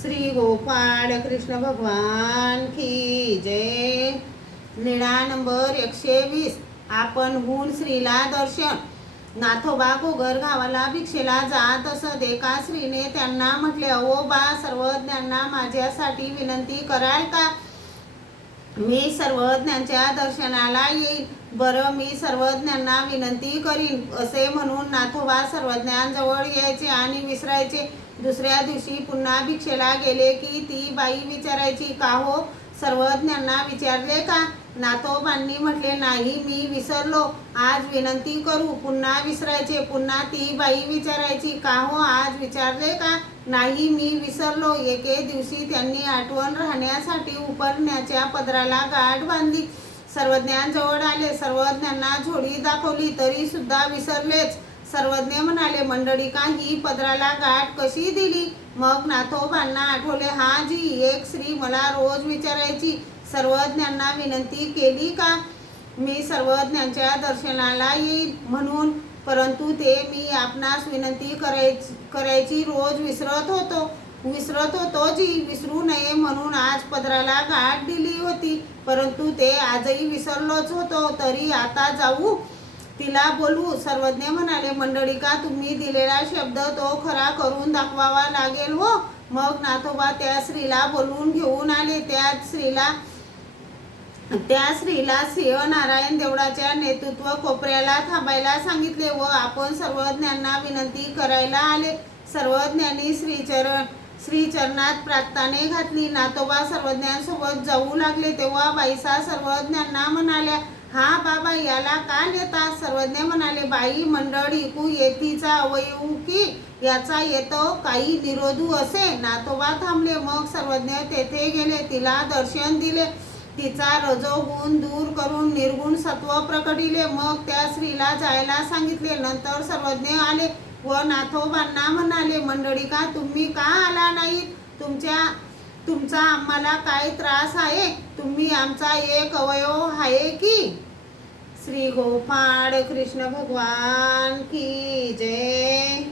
श्री गोपाळ कृष्ण भगवान की जय। लीळा नंबर 120। आपण हून श्रीला दर्शन। नाथोबा गोगर गावाला भिक्षेला जात असत। एका स्त्रीने त्यांना म्हटले, अहो बा, सर्वज्ञांना माझ्यासाठी विनंती कराल का? मी सर्वज्ञांच्या दर्शनाला येईल। बरं, मी सर्वज्ञांना विनंती करीन, असे म्हणून नाथोबा सर्वज्ञांजवळ यायचे आणि विसरायचे। दुसऱ्या दिवशी पुन्हा भिक्षेला गेले की ती बाई विचारायची, का हो, सर्वज्ञांना विचारले का? नाथोबांनी म्हटले, नाही, मी विसरलो, आज विनंती करू। पुन्हा विसरायचे। पुन्हा ती बाई विचारायची, का हो, आज विचारले का? नाही, मी विसरलो। एके दिवशी त्यांनी आठवण राहण्यासाठी उपरण्याच्या पदराला गाठ बांधली। सर्वज्ञांजवळ आले। सर्वज्ञांना झोळी दाखवली तरी सुद्धा विसरलेच। सर्वज्ञ म्हणाले, मंडळी, का ही पदराला गाठ कशी दिली? मग नाथोबांना आठवले, हा जी, एक स्त्री मला रोज विचारायची, सर्वज्ञांना विनंती केली का? मी सर्वज्ञांच्या दर्शनाला येईल म्हणून, परंतु ते मी आपणास विनंती करायची रोज विसरत होतो जी, विसरू नये म्हणून आज पदराला गाठ दिली होती, परंतु ते आजही विसरलोच होतो, तरी आता जाऊ तिला बोलवू? सर्वज्ञ म्हणाले, मंडळी, का तुम्ही दिलेला शब्द तो खरा करून दाखवावा लागेल हो। मग नाथोबा त्या स्त्रीला बोलवून घेऊन आले। त्या स्त्रीला सिंह नारायण देवळाच्या नेतृत्व कोपऱ्याला थांबायला सांगितले व आपण सर्वज्ञांना विनंती करायला आले। सर्वज्ञांनी श्रीचरणात प्रार्थने घातली। नाथोबा सर्वज्ञांसोबत जाऊ लागले तेव्हा बाईसा सर्वज्ञांना म्हणाल्या, हा बाबा, याला का नेता? सर्वज्ञ म्हणाले, बाई, मंडळी कू येतीचा अवयव की याचा येतो काही निरोधू असे? नाथोबा थांबले। मग सर्वज्ञ तेथे गेले, तिला दर्शन दिले, तिचा रजोगुण दूर करून निर्गुण सत्व प्रकटिले। मग त्या स्त्रीला जायला सांगितले। नंतर सर्वज्ञ आले व नाथोबांना म्हणाले, मंडळी, का तुम्ही का आला नाहीत? तुमचा आम्हाला काय त्रास आहे? तुम्ही आमचा एक अवयव आहे की? श्री गोपाळ कृष्ण भगवान की जय।